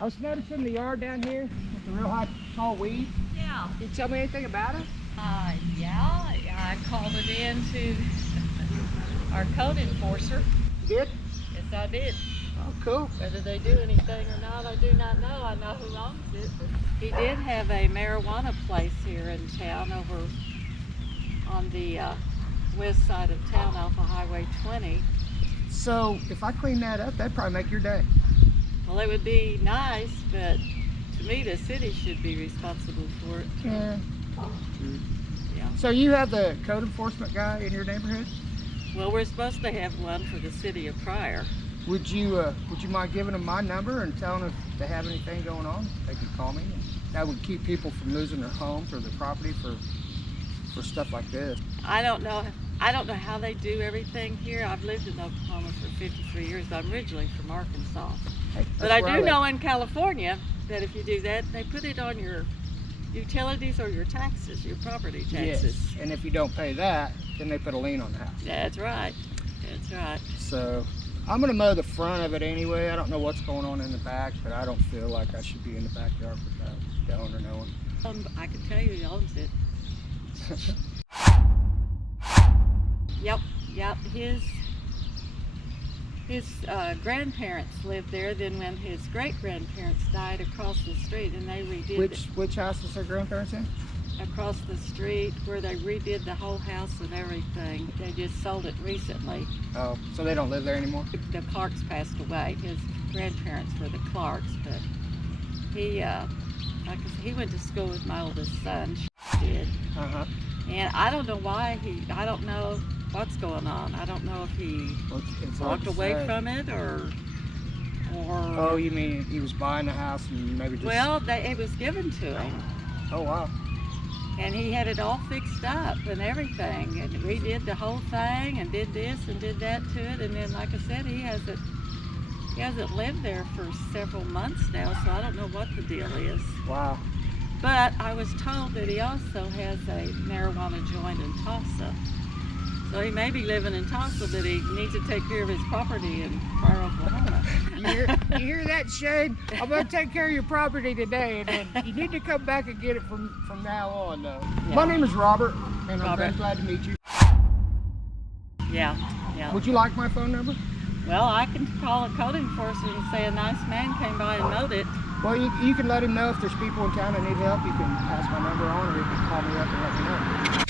I was noticing the yard down here with the real high, tall weeds. Yeah. Can you tell me anything about it? Yeah, I called it in to our code enforcer. You did? Yes, I did. Oh, cool. Whether they do anything or not, I do not know. I know who owns it. But he did have a marijuana place here in town over on the west side of town off of Highway 20. So if I clean that up, that'd probably make your day. Well, it would be nice, but to me, the city should be responsible for it. Yeah. Yeah. So you have the code enforcement guy in your neighborhood? Well, we're supposed to have one for the city of Pryor. Would you mind giving them my number and telling them if they have anything going on, they could call me? That would keep people from losing their homes or their property for stuff like this. I don't know how they do everything here. I've lived in Oklahoma for 53 years. I'm originally from Arkansas. Hey, But I do know in California that if you do that, they put it on your utilities or your taxes, your property taxes. Yes, and if you don't pay that, then they put a lien on the house. That's right. That's right. So I'm gonna mow the front of it anyway. I don't know what's going on in the back, but I don't feel like I should be in the backyard without the owner knowing. I can tell you he owns it. Yep. His grandparents lived there. Then when his great-grandparents died across the street, and they redid Which house is their grandparents in? across the street where they redid the whole house and everything. They just sold it recently. Oh, so they don't live there anymore? The Clarks passed away. His grandparents were the Clarks, but he, like I said, he went to school with my oldest son. Did. Uh-huh. And I don't know why I don't know what's going on. I don't know if he It's walked away from it or. Oh, you mean he was buying the house and maybe just... Well, it was given to him. Oh, wow. And he had it all fixed up and everything, and redid the whole thing and did this and did that to it. And then, like I said, he hasn't lived there for several months now, so I don't know what the deal is. Wow. But I was told that he also has a marijuana joint in Tulsa. So he may be living in Tulsa, but he needs to take care of his property in Pryor, Oklahoma. You hear that, Shane? I'm going to take care of your property today, and then you need to come back and get it from now on, though. Yeah. My name is Robert, and I'm Robert. very glad to meet you. Yeah. Would you like my phone number? Well, I can call a code enforcer and say a nice man came by and mowed it. Well, you can let him know if there's people in town that need help. You can pass my number on, or you can call me up and let me know.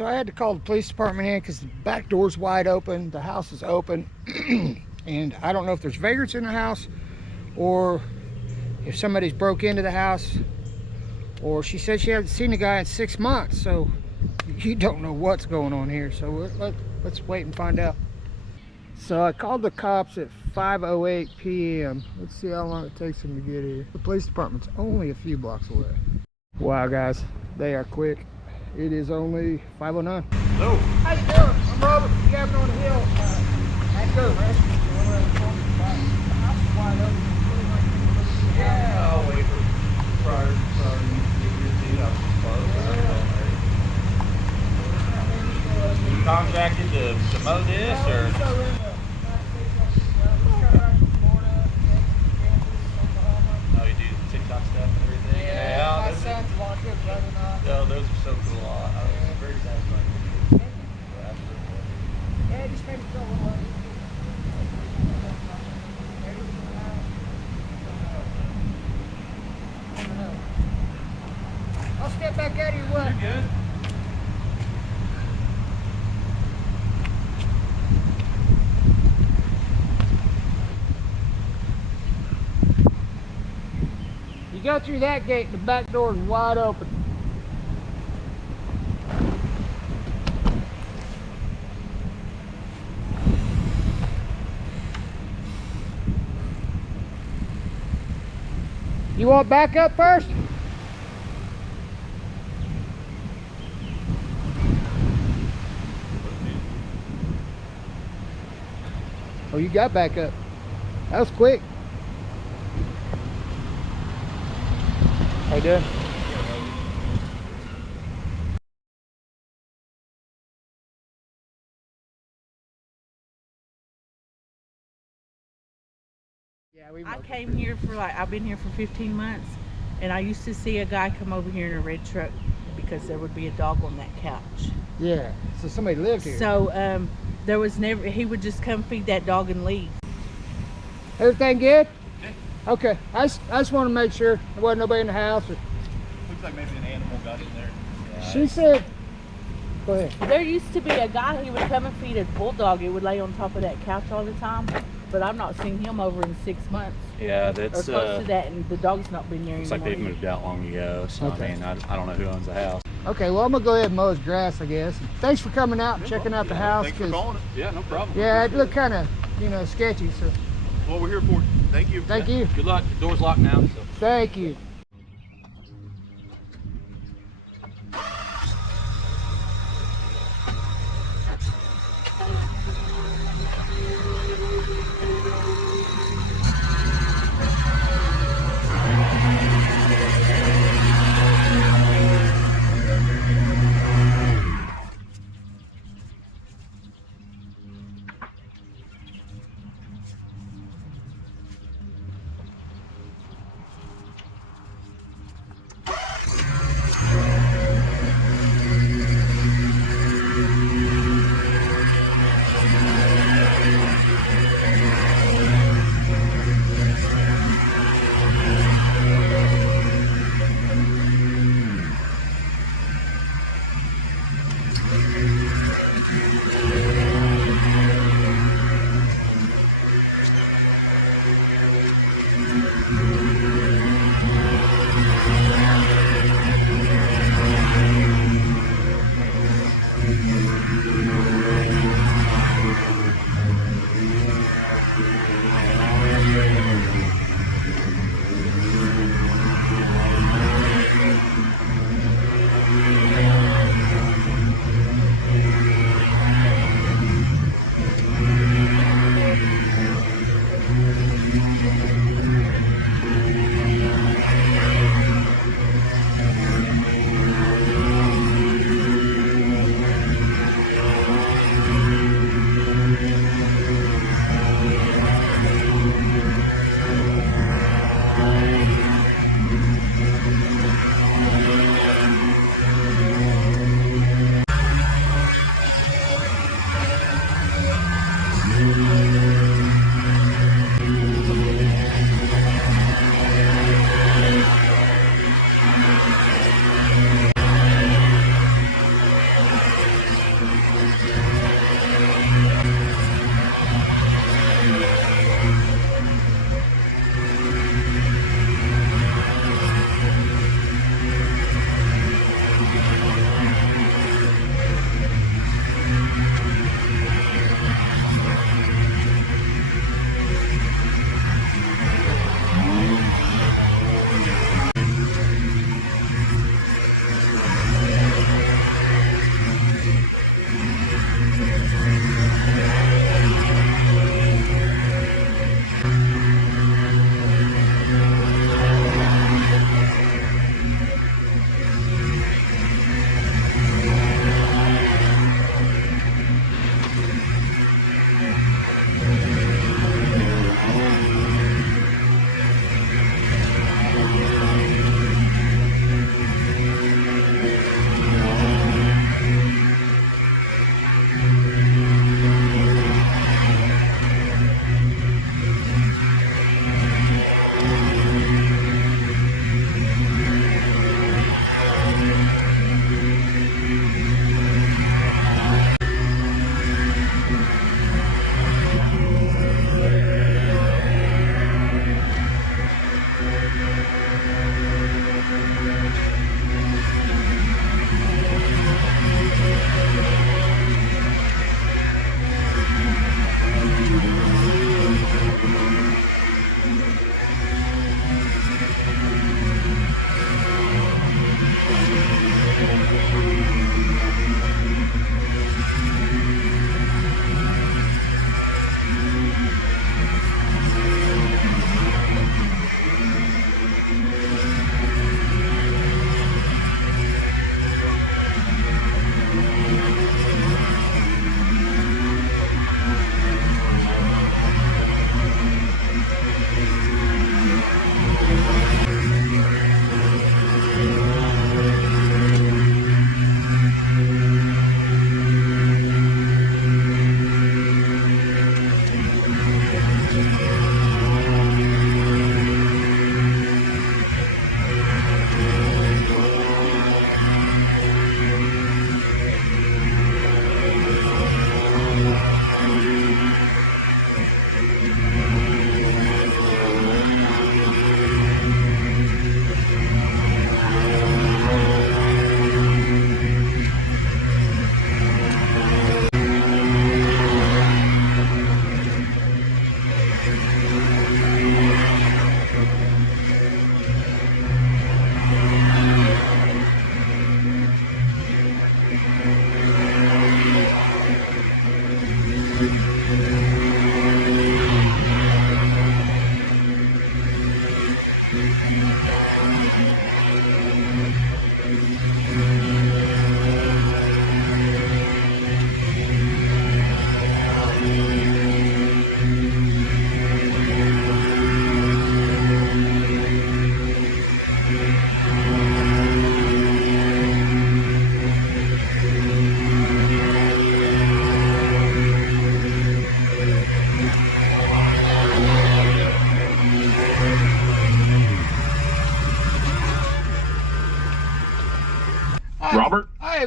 so I had to call the police department in because the back door's wide open, the house is open, and I don't know if there's vagrants in the house or if somebody's broke into the house, or she said she hasn't seen the guy in 6 months, so you don't know what's going on here. So let's wait and find out. So I called the cops at 5:08 p.m. Let's see how long it takes them to get here. The police department's only a few blocks away. Wow, guys, they are quick. It is only 5:09. Hello. How you doing? I'm Robert from Gavin on the Hill. How'd it go, Rescue? Yeah, I'll wait for prior you contacted to mow this, or? Oh, you do TikTok stuff and everything? Yeah, my son's walking running off. Oh, those are so cool. I was very satisfied. Yeah, just made it feel a little I'll step back out of your way. You're good. You go through that gate, the back door is wide open. You want back up first? Oh, you got back up. That was quick. How you doing? Yeah, I came here for I've been here for 15 months, and I used to see a guy come over here in a red truck because there would be a dog on that couch. Yeah, so somebody lived here. So there was never, he would just come feed that dog and leave. Everything good? Yeah. Okay, I just want to make sure there wasn't nobody in the house. Or... Looks like maybe an animal got in there. Yeah. She said, go ahead. There used to be a guy, he would come and feed a bulldog. It would lay on top of that couch all the time, but I've not seen him over in 6 months. Yeah, Or that's close to that, and the dog's not been there looks anymore. like they moved out long ago. So Okay. I mean, I don't know who owns the house. Okay, well, I'm going to go ahead and mow his grass, I guess. Thanks for coming out and checking out the house. Thanks for 'cause, calling it. Yeah, no problem. yeah, it looked kind of, sketchy, so Well, we're here for it. Thank you. thank you. Good luck. The door's locked now. So. Thank you.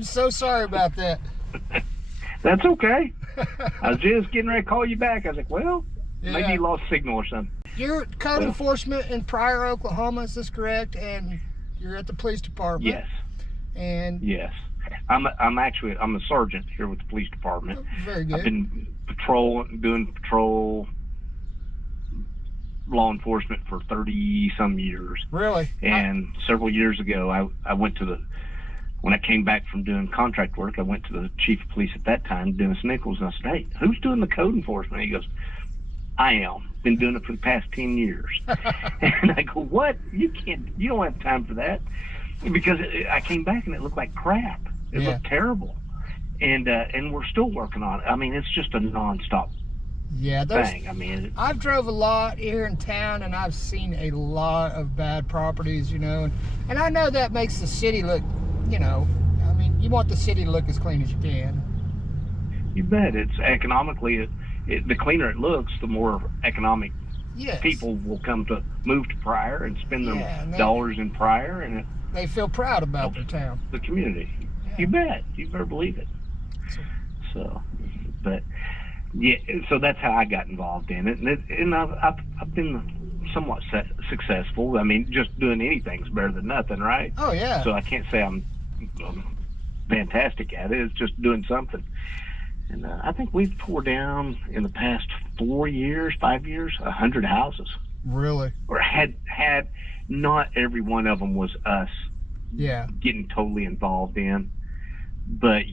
I'm so sorry about that. That's okay. I was just getting ready to call you back. I was like, well, maybe you lost signal or something. You're code enforcement in Pryor, Oklahoma, is this correct? And you're at the police department? Yes. And Yes. I'm a sergeant here with the police department. very good. I've been doing patrol law enforcement for 30 some years. Really? And several years ago, when I came back from doing contract work, I went to the chief of police at that time, Dennis Nichols, and I said, hey, who's doing the code enforcement? He goes, I am. Been doing it for the past 10 years. And I go, what? You don't have time for that. Because I came back and it looked like crap. It looked terrible. And we're still working on it. I mean, it's just a nonstop thing. I mean, I've drove a lot here in town and I've seen a lot of bad properties, and I know that makes the city look, I mean, you want the city to look as clean as you can. You bet. It's economically, the cleaner it looks, the more economic people will come to move to Pryor and spend their dollars in Pryor, and they feel proud about their town. The community. Yeah. You bet. You better believe it. So that's how I got involved in it, and I've been somewhat successful. I mean, just doing anything's better than nothing, right? Oh yeah. So I can't say I'm fantastic at it. It's just doing something. And I think we've tore down in the past 5 years, 100 houses. Really? Or had not every one of them was us. Yeah. Getting totally involved in, but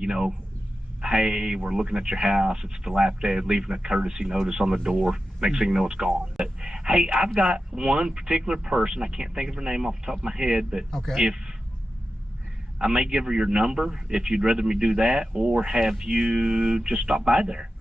hey, we're looking at your house. It's dilapidated. Leaving a courtesy notice on the door. Next thing you know, it's gone. But hey, I've got one particular person. I can't think of her name off the top of my head, but if I may give her your number if you'd rather me do that, or have you just stop by there.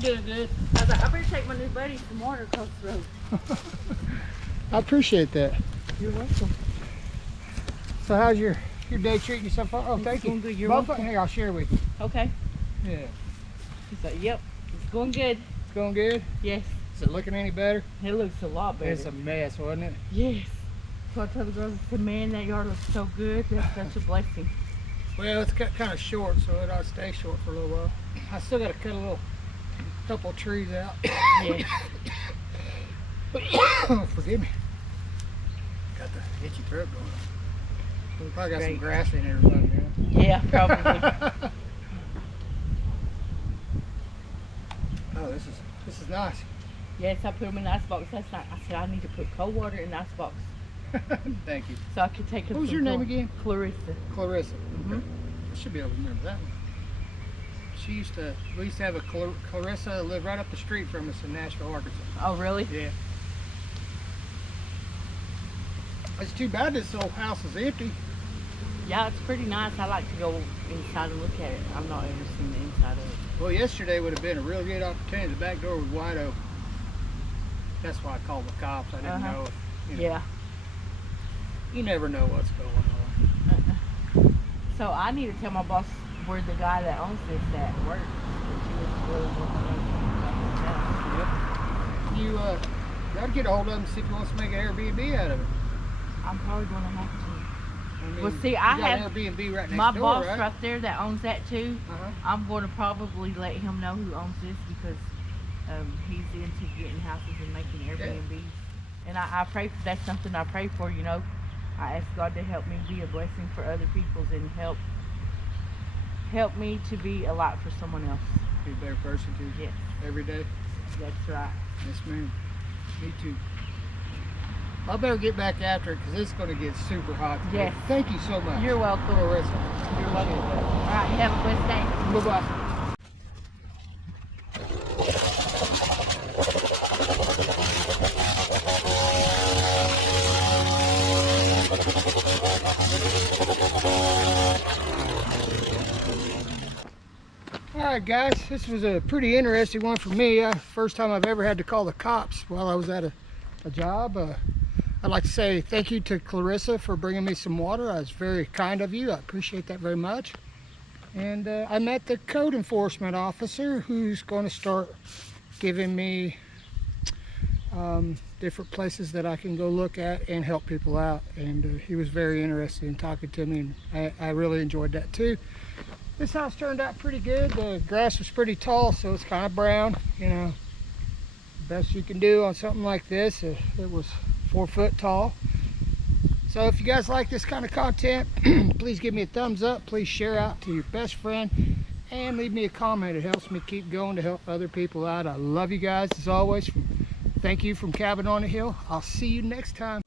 Doing good. I was like, I better take my new buddy some water across the road. I appreciate that. You're welcome. So how's your day treating you so far? Oh, thank you. Going good. You're Both welcome. Here, I'll share with you. Okay. Yeah. She's like, yep, it's going good. It's going good? Yes. Is it looking any better? It looks a lot better. It's a mess, wasn't it? Yes. So I told the girls, I said, man, that yard looks so good. That's such a blessing. Well, it's cut kind of short, so it ought to stay short for a little while. I still got to cut a couple of trees out. Yes. Forgive me. Got the itchy throat going on. We probably got some grass in there or something. Yeah, probably. Oh, this is nice. Yes, I put them in the icebox last night. I said, I need to put cold water in the icebox Thank you. so I could take them. What was your name again? Clarissa. Clarissa. Mm-hmm. I should be able to remember that one. We used to have a Clarissa that lived right up the street from us in Nashville, Arkansas. Oh, really? Yeah. It's too bad this old house is empty. Yeah, it's pretty nice. I like to go inside and look at it. I've not ever seen the inside of it. Well, yesterday would have been a real good opportunity. The back door was wide open. That's why I called the cops. I didn't know if, Yeah. You never know what's going on. So I need to tell my boss where the guy that owns this at works. But she was really looking at You gotta get a hold of him and see if he wants to make an Airbnb out of it. I'm probably going to have to. I mean, Well, see, you I got have an Airbnb right next my door, boss right? there that owns that too. Uh-huh. I'm going to probably let him know who owns this because he's into getting houses and making Airbnbs. And I pray for that's something I pray for. You know, I ask God to help me be a blessing for other people's and help me to be a light for someone else. Be a better person too. Yes, Every day. that's right. Yes, ma'am. Me too. I better get back after it because it's going to get super hot today. Yes. Thank you so much. You're welcome. Clarissa. You're welcome. All right, you have a blessed day. Bye-bye. Alright guys, this was a pretty interesting one for me. First time I've ever had to call the cops while I was at a job. I'd like to say thank you to Clarissa for bringing me some water. That was very kind of you. I appreciate that very much. And I met the code enforcement officer who's going to start giving me different places that I can go look at and help people out. And he was very interested in talking to me, and I really enjoyed that too. This house turned out pretty good. The grass was pretty tall, so it's kind of brown. You know, best you can do on something like this. It was 4 foot tall. So if you guys like this kind of content, please give me a thumbs up. Please share out to your best friend and leave me a comment. It helps me keep going to help other people out. I love you guys as always. Thank you from Cabin on the Hill. I'll see you next time.